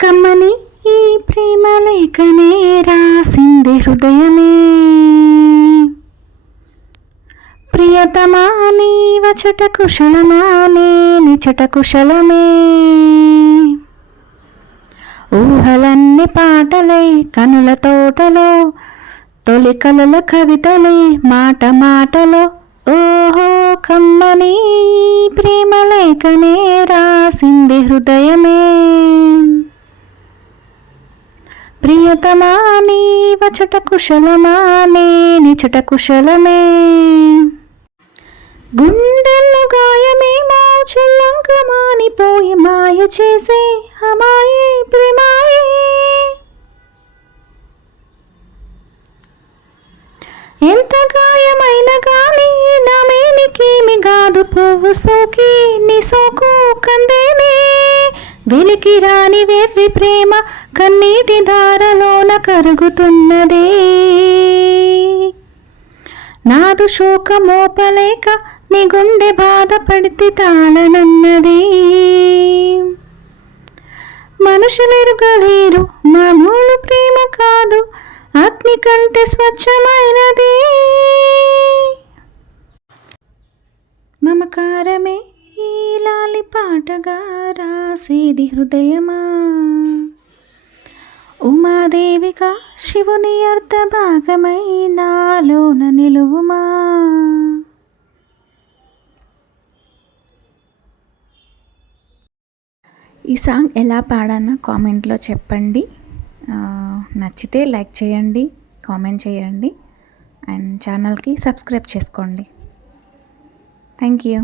కమ్మని ఈ ప్రేమ లేఖనే రాసింది హృదయమే, ప్రియతమా నీ వచట కుశలమా నీ నిచట కుశలమే. ఊహలన్నీ పాటలై కనుల తోటలో, తొలి కలల కవితలై మాట మాటలో. ఓహో కమ్మని ప్రేమ లేఖనే రాసింది హృదయమే, ప్రియతమా నీ వచట కుశలమా నీ నిచట కుశలమే. గుండెల్లో గాయమేమో చెల్లంక మానిపోయి మాయ చేసే అమాయే ప్రేమాయే. ఎంత గాయమైన గాని నా మేనికేమి గాదు, పువ్వు సోకి నీ సోకు కందేనే. వెలికి రాని వెర్రి ప్రేమ కన్నీటి ధారలోన కరుగుతున్నదే, నాదు శోకమోపలేక నీ గుండె బాధపడితే తాళనన్నది. మనుషులెరుగలేరు మామూలు ప్రేమ కాదు, అగ్ని కంటే స్వచ్ఛమైనది. మమకారమే ఈ లాలి పాటగా రాసేది హృదయమా, ఉమాదేవిగా శివుని అర్ధ భాగమై నాలోన నిలువుమా. ఈ సాంగ్ ఎలా పాడానో కామెంట్లో చెప్పండి. నచ్చితే లైక్ చేయండి, కామెంట్ చేయండి అండ్ ఛానల్కి సబ్స్క్రైబ్ చేసుకోండి. Thank you.